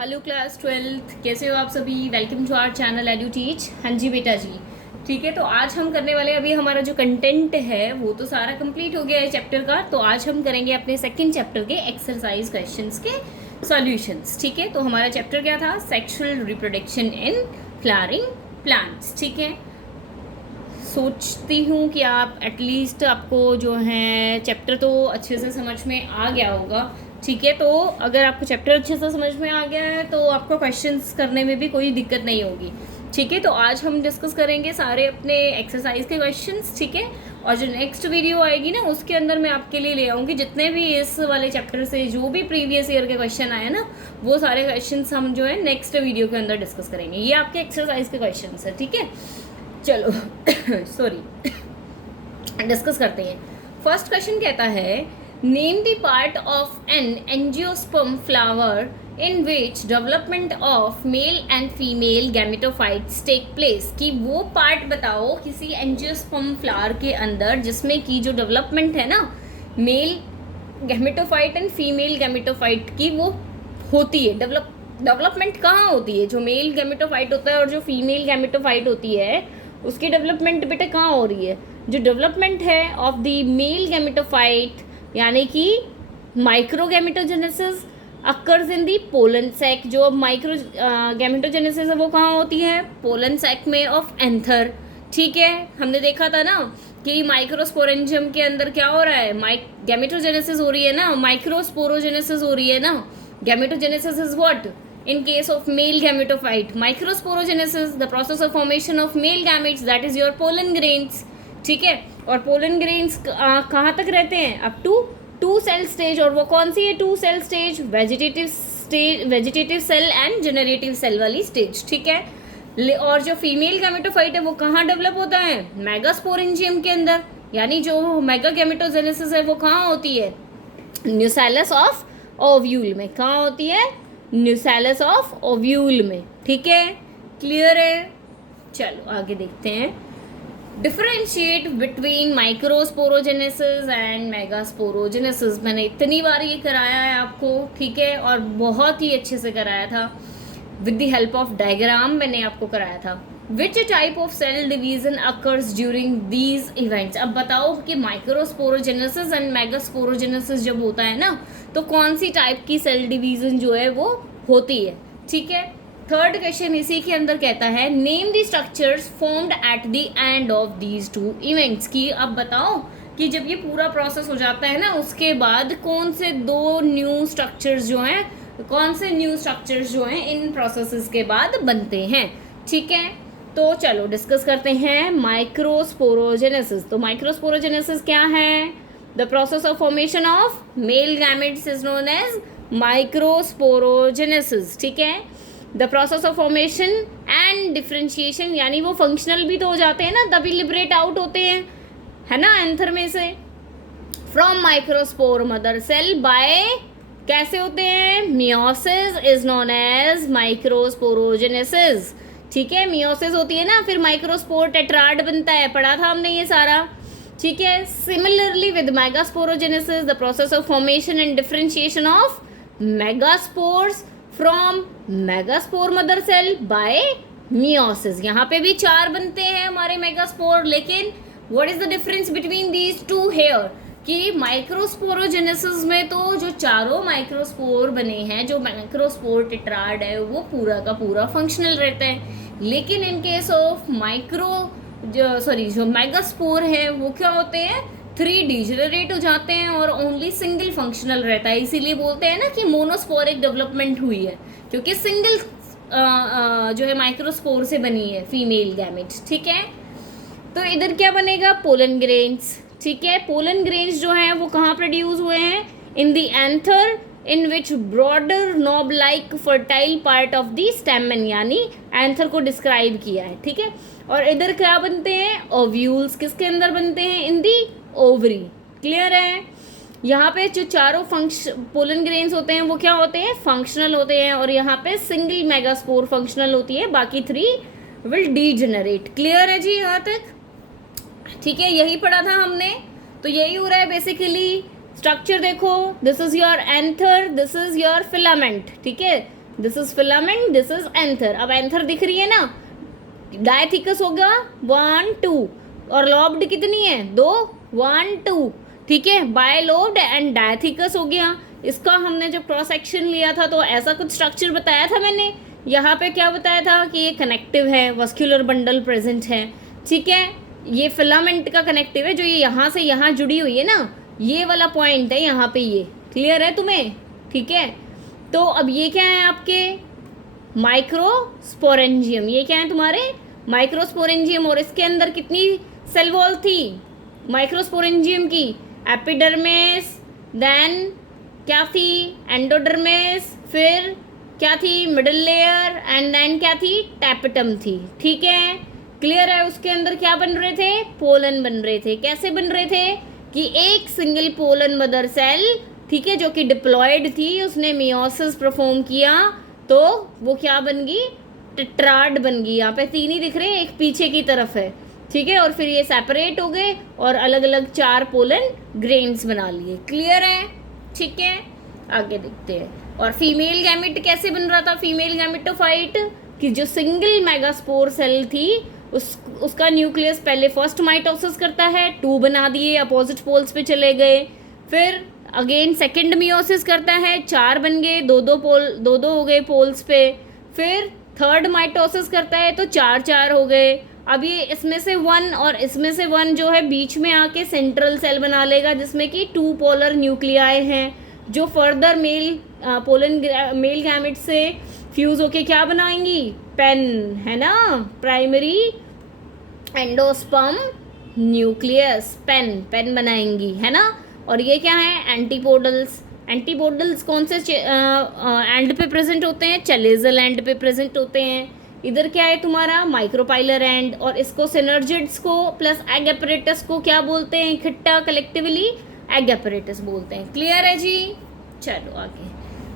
Hello class 12th, कैसे हो आप सभी। Welcome to our channel Edu Teach. हाँ जी बेटा जी, ठीक है। तो आज हम करने वाले, अभी हमारा जो कंटेंट है वो तो सारा कंप्लीट हो गया है चैप्टर का। तो आज हम करेंगे अपने सेकंड चैप्टर के एक्सरसाइज क्वेश्चंस के सॉल्यूशंस। ठीक है, तो हमारा चैप्टर क्या था? Sexual reproduction in flowering plants. ठीक है, सोचती हूँ कि आप एटलीस्ट आपको जो है चैप्टर तो अच्छे से समझ में आ गया होगा। ठीक है, तो अगर आपको चैप्टर अच्छे से समझ में आ गया है तो आपको क्वेश्चंस करने में भी कोई दिक्कत नहीं होगी। ठीक है, तो आज हम डिस्कस करेंगे सारे अपने एक्सरसाइज के क्वेश्चंस। ठीक है, और जो नेक्स्ट वीडियो आएगी ना उसके अंदर मैं आपके लिए ले आऊँगी जितने भी इस वाले चैप्टर से जो भी प्रीवियस ईयर के क्वेश्चन आए ना, वो सारे क्वेश्चन हम जो है नेक्स्ट वीडियो के अंदर डिस्कस करेंगे। ये आपके एक्सरसाइज के क्वेश्चन है। ठीक है, चलो सॉरी, डिस्कस करते हैं। फर्स्ट क्वेश्चन कहता है, name the part of an angiosperm flower in which development of male and female gametophytes take place. कि वो पार्ट बताओ किसी एंजियोस्पर्म फ्लावर के अंदर जिसमें की जो डेवलपमेंट है ना, male gametophyte and female gametophyte की वो होती है। डेवलपमेंट कहाँ होती है? जो मेल गैमेटोफाइट होता है और जो फीमेल गैमेटोफाइट होती है उसकी डेवलपमेंट बेटा कहाँ हो रही है? जो डेवलपमेंट है ऑफ द मेल गैमेटोफाइट यानी कि microgametogenesis occurs in the pollen sac. जो माइक्रो गैमेटोजेनेसिस है वो कहाँ होती है? पोलन सैक में ऑफ एंथर। ठीक है, हमने देखा था ना कि माइक्रोस्पोरेंजियम के अंदर क्या हो रहा है? गैमेटोजेनेसिस हो रही है ना, माइक्रोस्पोरोजेनेसिस हो रही है ना। Gametogenesis is what? In case of male gametophyte, microsporogenesis, the process of formation of male gametes, that is your pollen grains. ठीक है, और पोलन ग्रेन्स कहाँ तक रहते हैं? Up to 2 cell stage. और वो कौन सी है 2 cell stage? Vegetative stage, vegetative cell and generative cell वाली स्टेज। ठीक है, और जो फीमेल गैमेटोफाइट है वो कहाँ डेवलप होता है? मेगास्पोरेंजियम के अंदर। यानी जो मेगा गैमेटोजेनेसिस है वो कहाँ होती है? न्यूसेलस ऑफ ओव्यूल में। कहाँ होती है? न्यूसेलस ऑफ ओव्यूल में। ठीक है, क्लियर है? चलो आगे देखते हैं। Differentiate between microsporogenesis and megasporogenesis. मैंने इतनी बार ये कराया है आपको, ठीक है, और बहुत ही अच्छे से कराया था। With the help of diagram मैंने आपको कराया था। Which type of cell division occurs during these events. अब बताओ कि माइक्रोस्पोरोजेनेसिस एंड मेगास्पोरोजेनेसिस जब होता है ना तो कौन सी टाइप की सेल डिवीजन जो है वो होती है। ठीक है, थर्ड क्वेश्चन इसी के अंदर कहता है, name the structures formed at the end of these 2 events. की अब बताओ कि जब ये पूरा प्रोसेस हो जाता है ना उसके बाद कौन से 2 न्यू स्ट्रक्चर्स जो हैं, कौन से न्यू स्ट्रक्चर्स जो हैं इन प्रोसेसेस के बाद बनते हैं। ठीक है, तो चलो डिस्कस करते हैं माइक्रोस्पोरोजेनेसिस। तो माइक्रोस्पोरोजेनेसिस क्या है? The process of formation of male gametes is known as microsporogenesis. ठीक है, the process of formation and differentiation, यानी वो फंक्शनल भी तो हो जाते हैं ना, तभी लिबरेट आउट होते हैं, है ना, एंथर में से। From microspore mother cell by कैसे होते हैं? Meiosis is known as microsporogenesis. ठीक है, मियोसिस होती है ना, फिर माइक्रोस्पोर टेट्राड बनता है, पढ़ा था हमने ये सारा। ठीक है, similarly with megasporogenesis the process of formation and differentiation of megaspores from megaspore mother cell by meiosis. यहाँ पे भी 4 बनते हैं हमारे मेगास्पोर, लेकिन what is the difference between these 2 here? कि माइक्रोस्पोरोजेनेसिस में तो जो चारों माइक्रोस्पोर बने हैं, जो माइक्रोस्पोर टेट्राड है वो पूरा का पूरा फंक्शनल रहता है, लेकिन इन केस ऑफ जो मेगास्पोर है वो क्या होते हैं? 3 डिजेनरेट हो जाते हैं और ओनली सिंगल फंक्शनल रहता है। इसीलिए बोलते हैं ना कि मोनोस्पोरिक डेवलपमेंट हुई है, क्योंकि सिंगल जो है माइक्रोस्पोर से बनी है फीमेल गैमेट। ठीक है, तो इधर क्या बनेगा? Pollen grains. ठीक है, पोलन ग्रेन्स जो हैं वो कहाँ प्रोड्यूस हुए हैं? In the anther in which broader knob like fertile part of the स्टेमन, यानी एंथर को डिस्क्राइब किया है। ठीक है, और इधर क्या बनते हैं? ओव्यूल्स। किसके अंदर बनते हैं? इन दी ओवरी। क्लियर है? यहाँ पे जो चारों पोलन ग्रेन्स होते हैं वो क्या होते हैं? फंक्शनल होते हैं, और यहाँ पे सिंगल मेगास्पोर फंक्शनल होती है, बाकी 3 विल डीजेनरेट। क्लियर है जी यहाँ तक? ठीक है, यही पढ़ा था हमने। तो यही हो रहा है बेसिकली। स्ट्रक्चर देखो, this is your anther, this is your filament. ठीक है, this is filament, this is anther. अब एंथर दिख रही है ना, डायथिकस होगा 1 2 और लॉब्ड कितनी है 2 1 2, ठीक है। बायलोब्ड एंड डायथिकस हो गया। इसका हमने जब क्रॉस सेक्शन लिया था तो ऐसा कुछ स्ट्रक्चर बताया था मैंने। यहाँ पे क्या बताया था कि ये कनेक्टिव है, वस्क्यूलर बंडल प्रेजेंट है, ठीक है। ये फिलामेंट का कनेक्टिव है, जो ये यहाँ से यहाँ जुड़ी हुई है ना, ये वाला पॉइंट है यहाँ पे, ये क्लियर है तुम्हें, ठीक है। तो अब ये क्या है आपके माइक्रोस्पोरेंजियम, ये क्या है तुम्हारे माइक्रोस्पोरेंजियम। और इसके अंदर कितनी सेल वॉल थी माइक्रोस्पोरेंजियम की, एपिडर्मिस, देन क्या थी एंडोडर्मिस, फिर क्या थी मिडिल लेयर, एंड देन क्या थी टैपेटम थी, ठीक है। क्लियर है। उसके अंदर क्या बन रहे थे, पोलन बन रहे थे। कैसे बन रहे थे कि एक सिंगल पोलन मदर सेल, ठीक है, जो कि डिप्लॉयड थी, उसने मियोसिस परफॉर्म किया तो वो क्या बन गई, टेट्राड बन गई। यहाँ पे 3 ही दिख रहे हैं, एक पीछे की तरफ है, ठीक है। और फिर ये सेपरेट हो गए और अलग अलग 4 पोलन ग्रेन्स बना लिए। क्लियर है, ठीक है। आगे देखते हैं। और फीमेल गैमेट कैसे बन रहा था, फीमेल गैमेटोफाइट कि जो सिंगल मेगास्पोर सेल थी उसका न्यूक्लियस पहले फर्स्ट माइटोसिस करता है, 2 बना दिए, अपोजिट पोल्स पे चले गए। फिर अगेन सेकंड मियोसिस करता है, 4 बन गए, 2-2 हो गए पोल्स पे। फिर थर्ड माइटोसिस करता है तो 4-4 हो गए। अब ये इसमें से 1 और इसमें से 1 जो है बीच में आके सेंट्रल सेल बना लेगा, जिसमें कि 2 पोलर न्यूक्लियाई हैं, जो फर्दर मेल गैमेट से फ्यूज होके क्या बनाएंगी, पेन, है ना, प्राइमरी एंडोस्पर्म न्यूक्लियस, पेन बनाएंगी, है ना। और ये क्या है एंटीपोडल्स कौन से एंड पे प्रेजेंट होते हैं, चलेजल एंड पे प्रेजेंट होते हैं। इधर क्या है तुम्हारा माइक्रोपाइलर एंड, और इसको सिनर्जिड्स को प्लस एग एपरेटस को क्या बोलते हैं इकट्ठा, कलेक्टिवली एग एपरेटस बोलते हैं। क्लियर है जी। चलो आगे।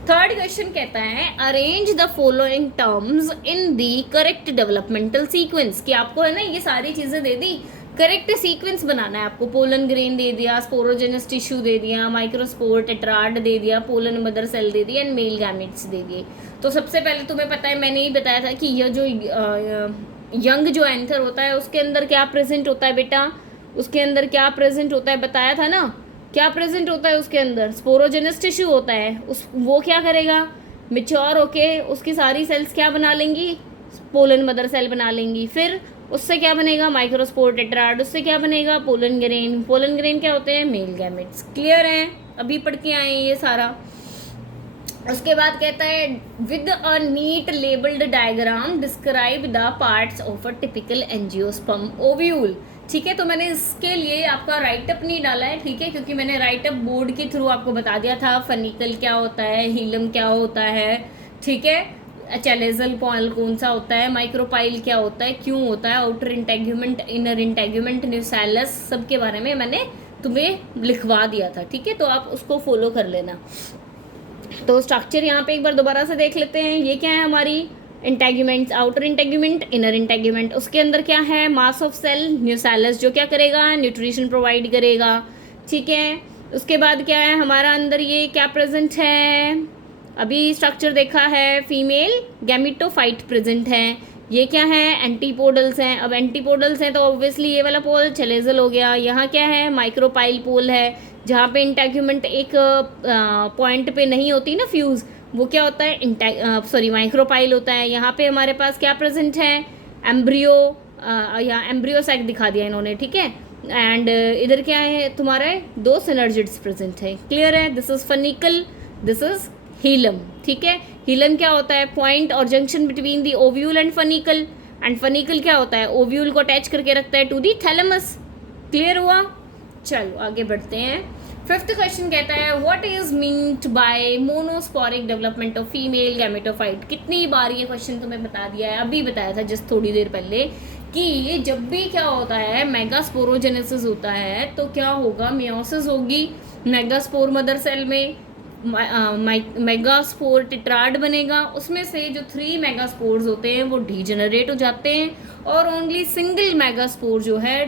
थर्ड क्वेश्चन कहता है arrange the following terms in the correct developmental sequence, कि आपको है ना ये सारी चीज़ें दे दी, करेक्ट सीक्वेंस बनाना है आपको। पोलन ग्रेन दे दिया, स्पोरोजेनस टिश्यू दे दिया, माइक्रोस्पोर, टेट्राड दे दिया, पोलन मदर सेल दे दिया, एंड मेल गैमेट्स दे दिए। तो सबसे पहले तुम्हें पता है, मैंने ही बताया था कि यह जो यंग जो एंथर होता है उसके अंदर क्या प्रेजेंट होता है बेटा, उसके अंदर क्या प्रेजेंट होता है बताया था ना, क्या प्रेजेंट होता है उसके अंदर, स्पोरोजेनस टिश्यू होता है। वो क्या करेगा, मिच्योर होके उसकी सारी सेल्स क्या बना लेंगी, पोलन मदर सेल बना लेंगी। फिर उससे क्या बनेगा, माइक्रोस्पोर, टेट्राड, उससे क्या बनेगा, पोलन ग्रेन क्या होते हैं, मेल गैमेट्स। क्लियर है, अभी पढ़ के आए ये सारा। उसके बाद कहता है with a neat labelled diagram describe the parts of a typical angiosperm ovule. ठीक है, तो मैंने इसके लिए आपका राइटअप नहीं डाला है, ठीक है, क्योंकि मैंने राइटअप बोर्ड के थ्रू आपको बता दिया था फनिकल क्या होता है, हीलम क्या होता है, ठीक है, चैलेजल पॉल कौन सा होता है, माइक्रोपाइल क्या होता है, क्यों होता है, आउटर इंटेग्यूमेंट, इनर इंटेग्यूमेंट, न्यूसैलस, सब के बारे में मैंने तुम्हें लिखवा दिया था। ठीक है, तो आप उसको फॉलो कर लेना। तो स्ट्रक्चर यहाँ पे एक बार दोबारा से देख लेते हैं। ये क्या है हमारी integuments, outer integument, inner integument. उसके अंदर क्या है, मास ऑफ सेल न्यूसैलस, जो क्या करेगा, न्यूट्रिशन प्रोवाइड करेगा। ठीक है, उसके बाद क्या है हमारा अंदर, ये क्या प्रेजेंट है, अभी स्ट्रक्चर देखा है, फीमेल गैमेटोफाइट प्रेजेंट है। ये क्या है, एंटीपोडल्स हैं। अब एंटीपोडल्स हैं तो ऑब्वियसली ये वाला पोल चलेजल हो गया। यहाँ क्या है, माइक्रोपाइल पोल है, जहाँ पे इंटेग्यूमेंट एक पॉइंट पे नहीं होती ना फ्यूज़, वो क्या होता है, माइक्रोपाइल होता है। यहाँ पे हमारे पास क्या प्रेजेंट है, एम्ब्रियो, यहाँ एम्ब्रियो सैक दिखा दिया इन्होंने, ठीक है। एंड इधर क्या है तुम्हारा, 2 सिनर्जिड्स प्रेजेंट है। क्लियर है, this is funicle, this is hilum. ठीक है, हीलम क्या होता है, पॉइंट और junction between the ovule and funicle, and funicle क्या होता है, ओव्यूल को अटैच करके रखता है टू दी थैलेमस। क्लियर हुआ, चलो आगे बढ़ते हैं। 5th क्वेश्चन कहता है what is meant bye monosporic development of female gametophyte. कितनी बार ये क्वेश्चन तुम्हें बता दिया है, अभी बताया था जस्ट थोड़ी देर पहले, कि जब भी क्या होता है मेगास्पोरोजेनेसिस होता है तो क्या होगा, मियोसिस होगी मेगास्पोर मदर सेल में, मेगास्पोर टेट्राड बनेगा, उसमें से जो 3 मेगास्पोर्स होते हैं वो डीजेनरेट हो जाते हैं और ओनली सिंगल मेगास्पोर जो है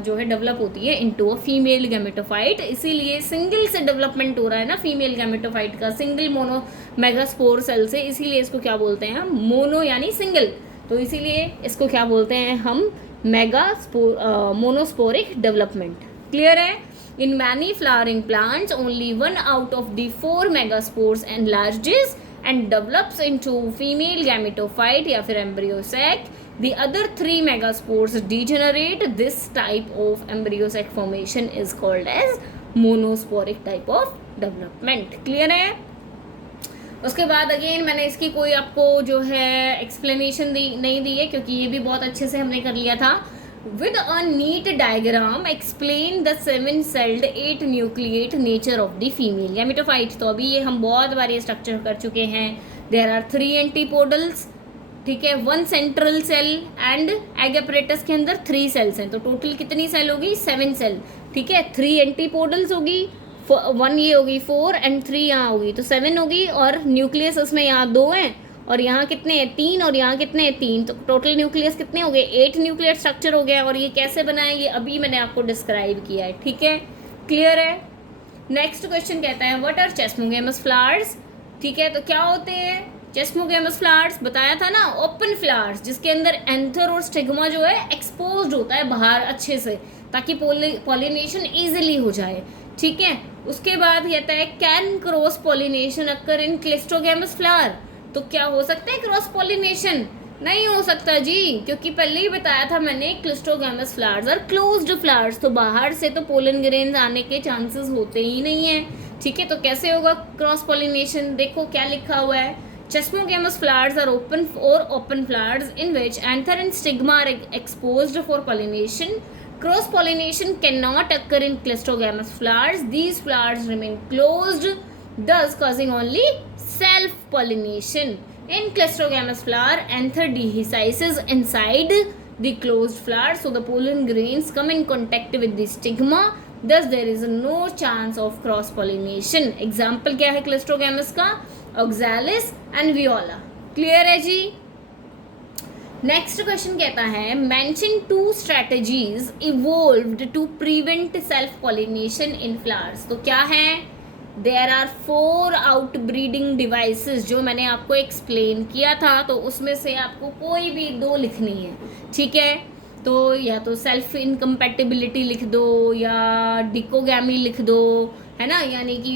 डेवलप होती है इनटू अ फीमेल गैमेटोफाइट। इसीलिए सिंगल से डेवलपमेंट हो रहा है ना फीमेल गैमेटोफाइट का, सिंगल मोनो मेगास्पोर सेल से, इसीलिए इसको क्या बोलते हैं हम, मोनो यानी सिंगल, तो इसीलिए इसको क्या बोलते हैं हम, मोनोस्पोरिक डेवलपमेंट। क्लियर है? In many flowering plants, only 1 out of the 4 megaspores enlarges and develops into female gametophyte या फिर embryo sac. The other 3 megaspores degenerate. This type of embryo sac formation is called as monosporic type of development. Clear है? उसके बाद again मैंने इसकी कोई आपको जो है एक्सप्लेनेशन नहीं दी है, क्योंकि ये भी बहुत अच्छे से हमने कर लिया था। With a neat diagram, explain the 7-celled 8-nucleate nature of the female gametophyte. तो अभी ये हम बहुत बार ये स्ट्रक्चर कर चुके हैं। There are 3 antipodals, ठीक है, 1 central cell and egg apparatus के अंदर 3 सेल्स हैं, तो टोटल कितनी सेल होगी, 7 सेल, ठीक है। 3 एंटीपोडल्स होगी, 1 ये होगी 4 एंड 3 यहाँ होगी, तो 7 होगी, और न्यूक्लियस उसमें यहाँ 2 हैं और यहाँ कितने हैं, 3, और यहाँ कितने हैं, 3, तो टोटल न्यूक्लियस कितने हो गए, 8 न्यूक्लियर स्ट्रक्चर हो गया। और ये कैसे बना है, ये अभी मैंने आपको डिस्क्राइब किया है, ठीक है, क्लियर है। नेक्स्ट क्वेश्चन कहता है व्हाट आर चेस्मोगेमस फ्लावर्स, ठीक है, तो क्या होते हैं चेस्मोगेमस फ्लावर्स, बताया था ना, ओपन फ्लावर्स जिसके अंदर एंथर और स्टिग्मा जो है एक्सपोज्ड होता है बाहर अच्छे से, ताकि पॉलिनेशन ईजिली हो जाए, ठीक है। उसके बाद कहता है can cross pollination occur in cleistogamous flower, तो क्या हो सकता है क्रॉस पॉलिनेशन, नहीं हो सकता जी, क्योंकि पहले ही बताया था मैंने क्लिस्ट्रोगेमस फ्लावर्स और क्लोज्ड फ्लावर्स, तो बाहर से तो पोलन ग्रेन्स आने के चांसेस होते ही नहीं है, ठीक है। तो कैसे होगा क्रॉस पॉलिनेशन, देखो क्या लिखा हुआ है, chasmogamous flowers are open flowers in which anther and stigma are exposed for pollination. Cross pollination cannot occur in clistogamous flowers. These flowers remain closed, thus causing only self pollination. In clistogamous flower, anther dehisces inside the closed flower, so the pollen grains come in contact with the stigma. Thus there is no chance of cross pollination. Example क्या है clistogamous का, oxalis and viola. Clear है जी? Next question कहता है mention 2 strategies evolved to prevent self pollination in flowers, तो क्या है, there are 4 outbreeding devices, जो मैंने आपको एक्सप्लेन किया था, तो उसमें से आपको कोई भी 2 लिखनी है, ठीक है। तो या तो सेल्फ इनकम्पैटिबिलिटी लिख दो या डिकोगैमी लिख दो, है ना, यानी कि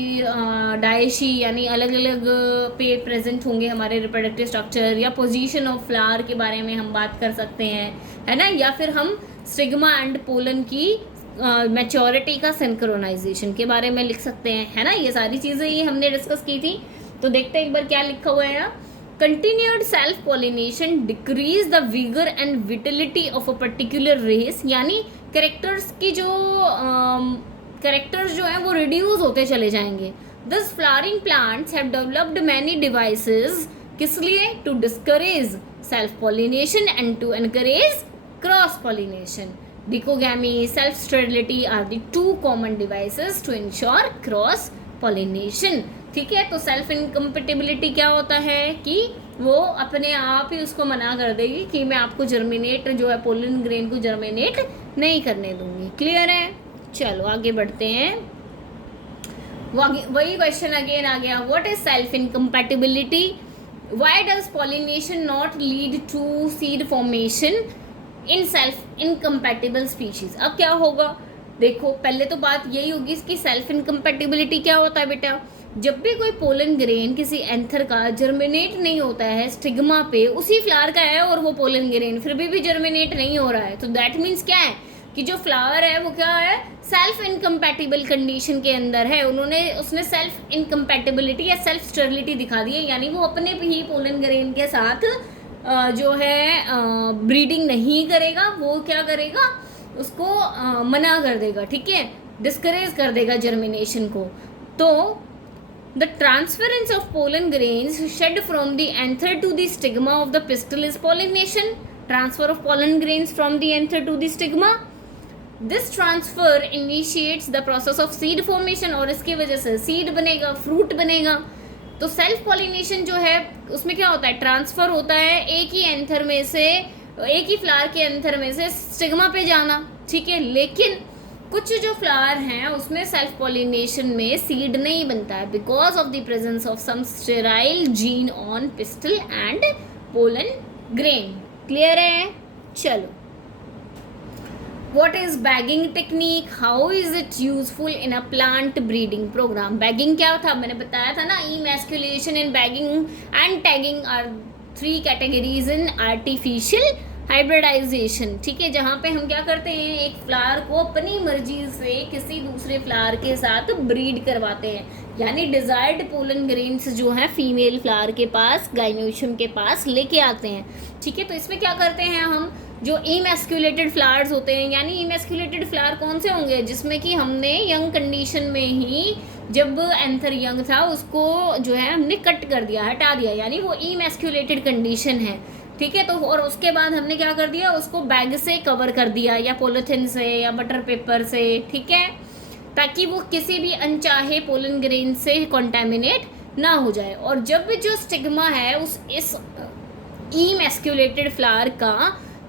डायशी यानी अलग अलग पे प्रेजेंट होंगे हमारे रिप्रोडक्टिव स्ट्रक्चर, या पोजीशन ऑफ फ्लावर के बारे में हम बात कर सकते हैं, है ना, या फिर हम स्टिग्मा एंड पोलन की मैच्योरिटी का सिंक्रोनाइजेशन के बारे में लिख सकते हैं, है ना। ये सारी चीज़ें ये हमने डिस्कस की थी। तो देखते हैं एक बार क्या लिखा हुआ है यहाँ, continued self pollination decreases the vigour and vitality of a particular race, यानी कैरेक्टर्स की जो कैरेक्टर्स जो हैं वो रिड्यूस होते चले जाएंगे। This flowering plants have developed many devices, किस लिए, to discourage self pollination and to encourage cross pollination. Dichogamy, self sterility are the 2 common devices to ensure cross pollination, ठीक है। तो सेल्फ इनकम्पेटिबिलिटी क्या होता है कि वो अपने आप ही उसको मना कर देगी कि मैं आपको जर्मिनेट जो है पोलन ग्रेन को जर्मिनेट नहीं करने दूंगी, क्लियर है। चलो आगे बढ़ते हैं, वही क्वेश्चन अगेन आ गया, what is self incompatibility, why does pollination not lead to seed formation in self incompatible species. अब क्या होगा, देखो पहले तो बात यही होगी कि सेल्फ इनकम्पैटिबिलिटी क्या होता है बेटा, जब भी कोई पोलन ग्रेन किसी एंथर का जर्मिनेट नहीं होता है स्टिग्मा पे, उसी फ्लावर का है और वो पोलन ग्रेन फिर भी जर्मिनेट नहीं हो रहा है, तो दैट मीन्स क्या है कि जो फ्लावर है वो क्या है, सेल्फ इनकम्पैटिबल कंडीशन के अंदर है, उसने सेल्फ इनकम्पैटिबिलिटी या सेल्फ स्टेरिलिटी दिखा दी है, यानी वो अपने ही पोलन ग्रेन के साथ जो है ब्रीडिंग नहीं करेगा, वो क्या करेगा, उसको मना कर देगा, ठीक है, डिस्करेज कर देगा जर्मिनेशन को। तो the transference of pollen grains shed from the anther to the stigma of the pistil is pollination. Transfer of pollen grains from the anther to the stigma. This transfer initiates the process of seed formation, और इसकी वजह से seed बनेगा, fruit बनेगा। तो self pollination जो है उसमें क्या होता है, ट्रांसफर होता है एक ही एंथर में से, एक ही फ्लावर के एंथर में से स्टिग्मा पे जाना, ठीक है। लेकिन कुछ जो फ्लावर हैं उसमें सेल्फ पॉलिनेशन में सीड नहीं बनता है, because of the presence of some sterile gene on pistil and pollen grain. Clear है? चलो, what is bagging technique, how is it useful in a plant breeding program? bagging क्या था, मैंने बताया था ना, emasculation and bagging and tagging are 3 categories in artificial hybridization, ठीक है। जहाँ पे हम क्या करते हैं, एक फ्लावर को अपनी मर्जी से किसी दूसरे फ्लावर के साथ ब्रीड करवाते हैं, यानी डिजायर्ड पोलन ग्रेन्स जो है फीमेल फ्लावर के पास, गाइनोशियम के पास लेके आते हैं, ठीक है। तो इसमें क्या करते हैं हम, जो इमेस्क्यूलेटेड फ्लावर्स होते हैं, यानी इमेस्क्यूलेटेड फ्लावर कौन से होंगे, जिसमें कि हमने यंग कंडीशन में ही, जब एंथर यंग था उसको जो है हमने कट कर दिया, हटा दिया, यानी वो इमेस्क्यूलेटेड कंडीशन है, ठीक है। तो और उसके बाद हमने क्या कर दिया, उसको बैग से कवर कर दिया, या पॉलिथीन से या बटर पेपर से, ठीक है, ताकि वो किसी भी अनचाहे पोलन ग्रेन से कॉन्टेमिनेट ना हो जाए। और जब जो स्टिग्मा है उस इस इमेस्क्यूलेटेड फ्लावर का,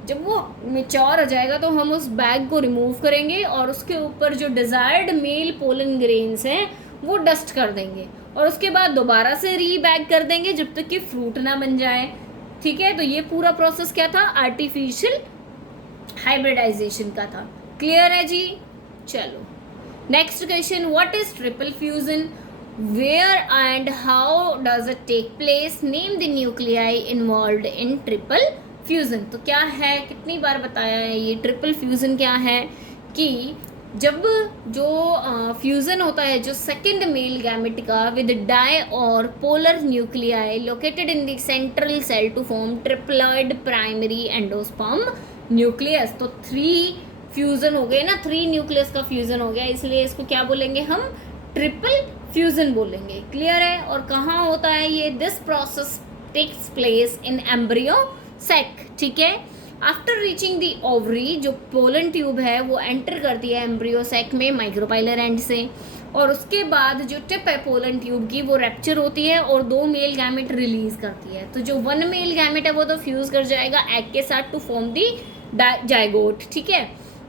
जब वो मेच्योर हो जाएगा तो हम उस बैग को रिमूव करेंगे और उसके ऊपर जो डिज़ायर्ड मेल पोलन ग्रेन्स हैं वो डस्ट कर देंगे, और उसके बाद दोबारा से रीबैग कर देंगे जब तक कि फ्रूट ना बन जाए, ठीक है। तो ये पूरा प्रोसेस क्या था, आर्टिफिशियल हाइब्रिडाइजेशन का था। क्लियर है जी? चलो, next question, what is triple fusion, where and how does it take place, name the nuclei involved in triple fusion. तो क्या है, कितनी बार बताया है ये ट्रिपल फ्यूज़न क्या है, कि जब जो फ्यूज़न होता है जो सेकंड मेल गैमेट का विद डाई और polar nuclei located in the central cell to form triploid primary endosperm nucleus. तो 3 फ्यूज़न हो गए ना, 3 न्यूक्लियस का फ्यूज़न हो गया, इसलिए इसको क्या बोलेंगे हम, ट्रिपल फ्यूज़न बोलेंगे। क्लियर है? और कहाँ होता है ये, this process takes place in embryo sac, ठीक है। आफ्टर रीचिंग दी ओवरी, जो पोलन ट्यूब है वो एंटर करती है एम्ब्रियो सेक में माइक्रोपाइलर एंड से, और उसके बाद जो टिप है पोलन ट्यूब की वो रैप्चर होती है और 2 मेल गैमेट रिलीज करती है। तो जो 1 मेल गैमेट है वो तो फ्यूज कर जाएगा एग के साथ टू फॉर्म दी जाइगोट, ठीक है।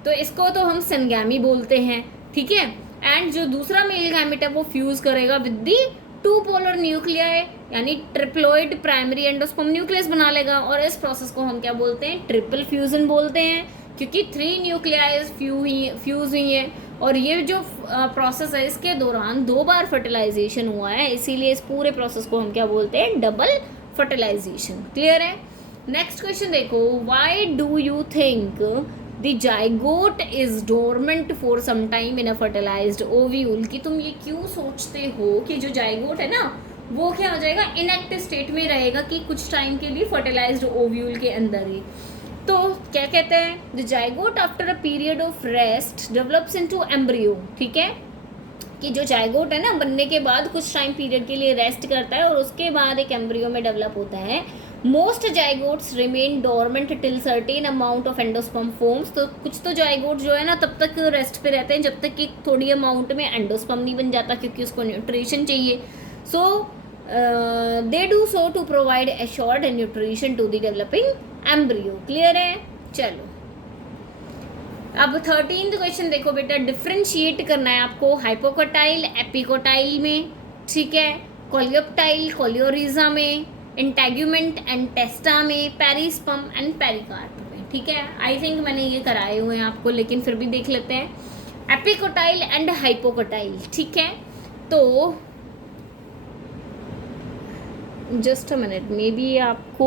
तो इसको तो हम सिनगैमी बोलते हैं, ठीक है। एंड जो दूसरा मेल गैमेट है वो फ्यूज करेगा विद दी 2 पोलर न्यूक्लियाई, यानी ट्रिप्लॉइड प्राइमरी एंडोस्पर्म न्यूक्लियस बना लेगा, और इस प्रोसेस को हम क्या बोलते हैं, ट्रिपल फ्यूजन बोलते हैं, क्योंकि 3 न्यूक्लियाइज फ्यूज हुई है। और ये जो प्रोसेस है इसके दौरान 2 बार फर्टिलाइजेशन हुआ है, इसीलिए इस पूरे प्रोसेस को हम क्या बोलते हैं, डबल फर्टिलाइजेशन। क्लियर है? नेक्स्ट क्वेश्चन देखो, why do you think the zygote is dormant for some time in a fertilised ovule, कि तुम ये क्यों सोचते हो कि जो जाइगोट है ना वो क्या हो जाएगा, इनएक्टिव स्टेट में रहेगा कि कुछ टाइम के लिए फर्टिलाइज्ड ओव्यूल के अंदर ही। तो क्या कहते हैं, the zygote after a period of rest develops into embryo, ठीक है, कि जो जाइगोट है ना बनने के बाद कुछ टाइम पीरियड के लिए रेस्ट करता है और उसके बाद एक एम्ब्रियो में डेवलप होता है। Most zygotes remain dormant till certain amount of endosperm forms, तो कुछ तो जाइगोट जो है ना तब तक रेस्ट पे रहते हैं जब तक कि थोड़ी अमाउंट में एंडोस्पर्म नहीं बन जाता, क्योंकि उसको न्यूट्रिशन चाहिए। So they do so to provide assured nutrition to the developing embryo. Clear है? चलो, अब 13th क्वेश्चन देखो बेटा, डिफ्रेंशिएट करना है आपको हाइपोकोटाइल एपिकोटाइल में, ठीक है, कोलियोप्टाइल कोलियोरिजा में, इंटेग्यूमेंट एंड टेस्टा में, पेरिस्पर्म एंड पेरिकार्प में, ठीक है। आई थिंक मैंने ये कराए हुए हैं आपको, लेकिन फिर भी देख लेते हैं। एपिकोटाइल एंड हाइपोकोटाइल, ठीक है। तो just a minute, may be आपको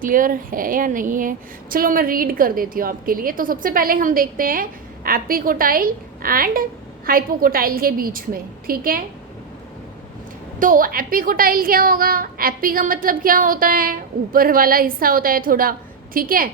क्लियर है या नहीं है, चलो मैं रीड कर देती हूँ आपके लिए। तो सबसे पहले हम देखते हैं एपिकोटाइल एंड हाइपोकोटाइल के बीच में, ठीक है। तो एपिकोटाइल क्या होगा, एपी का मतलब क्या होता है, ऊपर वाला हिस्सा होता है थोड़ा, ठीक है।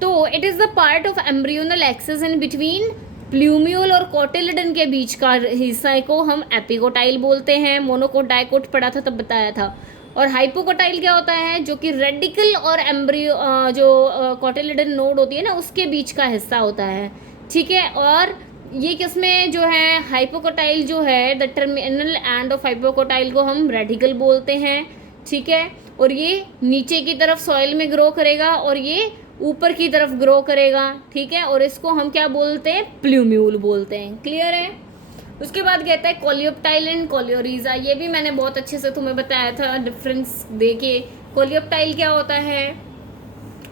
तो it is the part of embryonal axis in between plumule और कोटिलिडन के बीच का हिस्सा को हम एपिकोटाइल बोलते हैं। मोनोकोट डाइकोट पढ़ा था तब बताया था। और हाइपोकोटाइल क्या होता है, जो कि रेडिकल और एम्ब्रियो जो कोटिलिडन नोड होती है ना उसके बीच का हिस्सा होता है, ठीक है। और ये किसमें जो है हाइपोकोटाइल जो है the terminal end of hypocotyl को हम रेडिकल बोलते हैं, ठीक है। और ये नीचे की तरफ सॉइल में ग्रो करेगा और ये ऊपर की तरफ ग्रो करेगा, ठीक है। और इसको हम क्या बोलते हैं, प्लूम्यूल बोलते हैं। क्लियर है। उसके बाद कहता है कोलियोप्टाइल एंड कोलियोरीजा। ये भी मैंने बहुत अच्छे से तुम्हें बताया था डिफरेंस देके। कोलियोप्टाइल क्या होता है,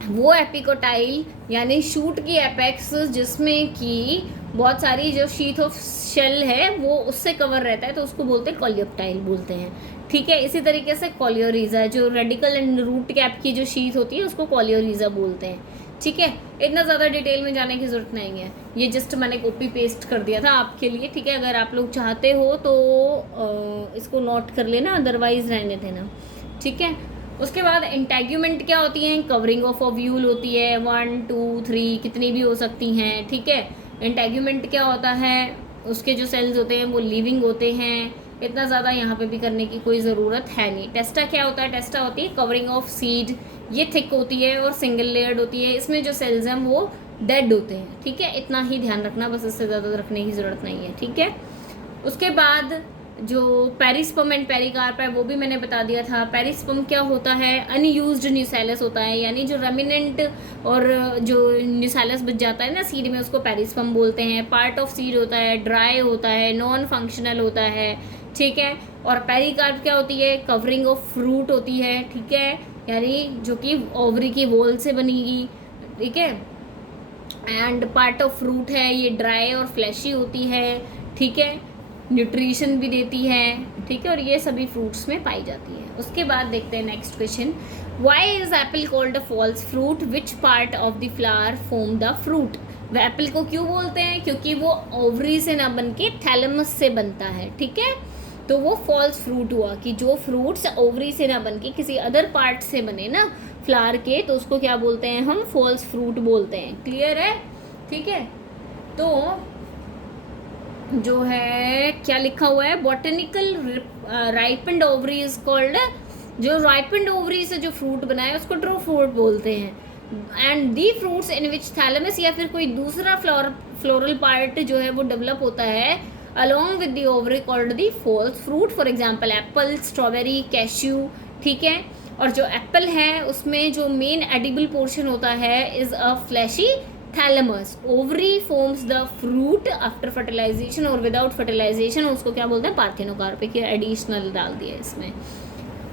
वो एपिकोटाइल यानी शूट की एपेक्स जिसमें कि बहुत सारी जो शीथ ऑफ शेल है वो उससे कवर रहता है, तो उसको बोलते हैं कोलियोप्टाइल बोलते हैं, ठीक है। इसी तरीके से कोलियोरीजा जो रेडिकल एंड रूट कैप की जो शीथ होती है उसको कोलियोरीजा बोलते हैं, ठीक है। इतना ज़्यादा डिटेल में जाने की ज़रूरत नहीं है, ये जस्ट मैंने कॉपी पेस्ट कर दिया था आपके लिए, ठीक है। अगर आप लोग चाहते हो तो इसको नोट कर लेना, अदरवाइज रहने देना, ठीक है। उसके बाद इंटेग्यूमेंट क्या होती है, कवरिंग ऑफ ओव्यूल होती है, 1 2 3 कितनी भी हो सकती हैं, ठीक है। इंटेग्यूमेंट क्या होता है, उसके जो सेल्स होते हैं वो लिविंग होते हैं, इतना ज़्यादा यहाँ पे भी करने की कोई ज़रूरत है नहीं। टेस्टा क्या होता है, टेस्टा होती है कवरिंग ऑफ सीड, ये थिक होती है और सिंगल लेयर्ड होती है, इसमें जो सेल्स हैं वो डेड होते हैं, ठीक है। इतना ही ध्यान रखना, बस इससे ज़्यादा रखने की ज़रूरत नहीं है, ठीक है। उसके बाद जो पेरिस्पर्म एंड पेरिकार्प है वो भी मैंने बता दिया था। पेरिस्पर्म क्या होता है, अनयूज्ड न्यूसेलस होता है, यानी जो रेमिनेंट और जो न्यूसेलस बच जाता है ना सीड में उसको पेरिस्पर्म बोलते हैं। पार्ट ऑफ सीड होता है, ड्राई होता है, नॉन फंक्शनल होता है, ठीक है। और पेरिकार्प क्या होती है, कवरिंग ऑफ फ्रूट होती है, ठीक है, यानी जो कि ओवरी की वॉल से बनेगी, ठीक है। एंड पार्ट ऑफ फ्रूट है, ये ड्राई और फ्लैशी होती है, ठीक है, न्यूट्रिशन भी देती है, ठीक है। और ये सभी फ्रूट्स में पाई जाती है। उसके बाद देखते हैं next question, why is apple called a false fruit, which part of the flower form the fruit. वह एप्पल को क्यों बोलते हैं, क्योंकि वो ओवरी से ना बन के थैलेमस से बनता है, ठीक है। तो वो फॉल्स फ्रूट हुआ कि जो फ्रूट्स ओवरी से ना बन के किसी अदर पार्ट से बने ना फ्लावर के, तो उसको क्या बोलते हैं हम, फॉल्स फ्रूट बोलते हैं। क्लियर है, ठीक है। तो जो है क्या लिखा हुआ है, botanical ripened ovary is called, जो राइपेंड ओवरी से जो फ्रूट बना है उसको ट्रू फ्रूट बोलते हैं। And the fruits in which thalamus या फिर कोई दूसरा फ्लोरल पार्ट जो है वो डेवलप होता है along with the ovary called the false fruit. For example apple, strawberry, cashew, ठीक है। और जो एप्पल है उसमें जो मेन एडिबल पोर्शन होता है is a fleshy thalamus. Ovary forms the fruit after fertilisation और विदाउट फर्टिलाइजेशन उसको क्या बोलते हैं, पार्थिनोकार्पिक, एडिशनल डाल दिया इसमें।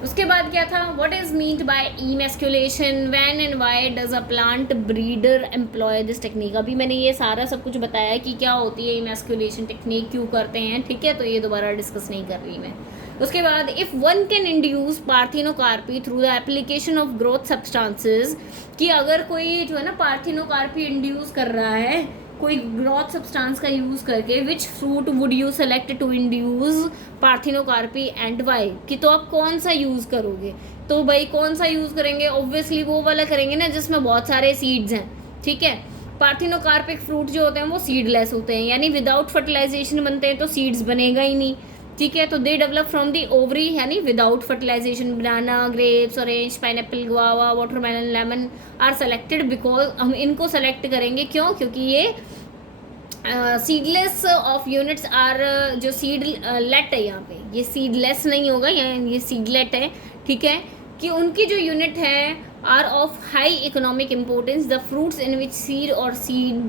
उसके बाद क्या था, what is meant by emasculation, when and why does a plant breeder employ this technique. अभी मैंने ये सारा सब कुछ बताया कि क्या होती है इमैस्कुलेशन टेक्निक, क्यों करते हैं, ठीक है। तो ये दोबारा डिस्कस नहीं कर रही मैं। उसके बाद if one can induce parthenocarpy through the application of growth substances, कि अगर कोई जो है ना पार्थिनोकार्पी इंड्यूस कर रहा है कोई ग्रोथ सब्सटेंस का यूज़ करके, which fruit would you select to induce parthenocarpy and why, कि तो आप कौन सा यूज़ करोगे। तो भाई कौन सा यूज़ करेंगे, ऑब्वियसली वो वाला करेंगे ना जिसमें बहुत सारे सीड्स हैं, ठीक है। पार्थिनोकार्पिक फ्रूट जो होते हैं वो सीडलेस होते हैं, यानी विदाउट फर्टिलाइजेशन बनते हैं, तो सीड्स बनेगा ही नहीं, ठीक है। तो they develop from the ovary, यानी without fertilization. Banana, grapes, orange, pineapple, guava, watermelon, lemon are selected because, हम इनको सेलेक्ट करेंगे क्यों, क्योंकि ये सीडलेस ऑफ यूनिट्स आर, जो सीड लेट है यहाँ पे, ये सीडलेस नहीं होगा, ये सीडलेट है, ठीक है। कि उनकी जो यूनिट है are of high economic importance, the fruits in which seed और seed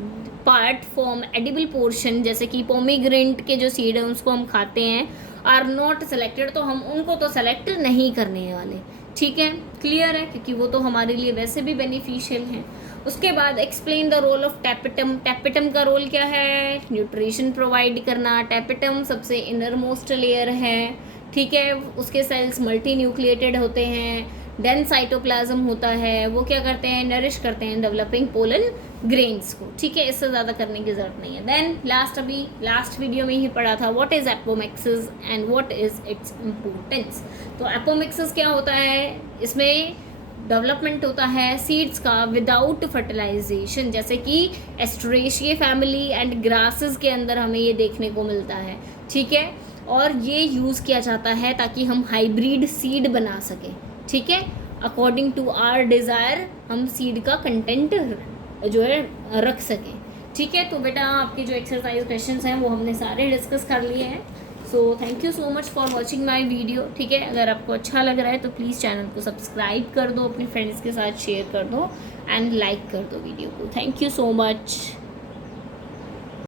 part form edible portion, जैसे कि पोमीग्रेनेट के जो सीड है उसको हम खाते हैं, आर नॉट सेलेक्टेड, तो हम उनको तो सेलेक्ट नहीं करने वाले, ठीक है। क्लियर है, क्योंकि वो तो हमारे लिए वैसे भी बेनिफिशियल हैं। उसके बाद explain the role of tapetum. Tapetum का रोल क्या है, न्यूट्रिशन प्रोवाइड करना। टैपेटम सबसे इनर मोस्ट लेयर है, ठीक है। उसके सेल्स मल्टी न्यूक्लिएटेड होते हैं, डेंस साइटोप्लाज्म होता है, वो क्या करते हैं, नरिश करते हैं डेवलपिंग पोलन ग्रेन्स को, ठीक है। इससे ज़्यादा करने की ज़रूरत नहीं है। देन लास्ट वीडियो में ही पढ़ा था what is apomixis and what is its importance. तो एपोमिक्सिस क्या होता है, इसमें डेवलपमेंट होता है सीड्स का विदाउट फर्टिलाइजेशन, जैसे कि एस्ट्रेशिये फैमिली एंड ग्रासेस के अंदर हमें ये देखने को मिलता है, ठीक है। और ये यूज़ किया जाता है ताकि हम हाइब्रिड सीड बना सकें, ठीक है। अकॉर्डिंग टू आवर डिज़ायर हम सीड का कंटेंट जो है रख सकें, ठीक है, तो बेटा आपके जो एक्सरसाइज क्वेश्चंस हैं वो हमने सारे डिस्कस कर लिए हैं। So thank you so much for watching my video. ठीक है, अगर आपको अच्छा लग रहा है तो प्लीज़ चैनल को सब्सक्राइब कर दो, अपने फ्रेंड्स के साथ शेयर कर दो एंड लाइक कर दो वीडियो को। Thank you so much.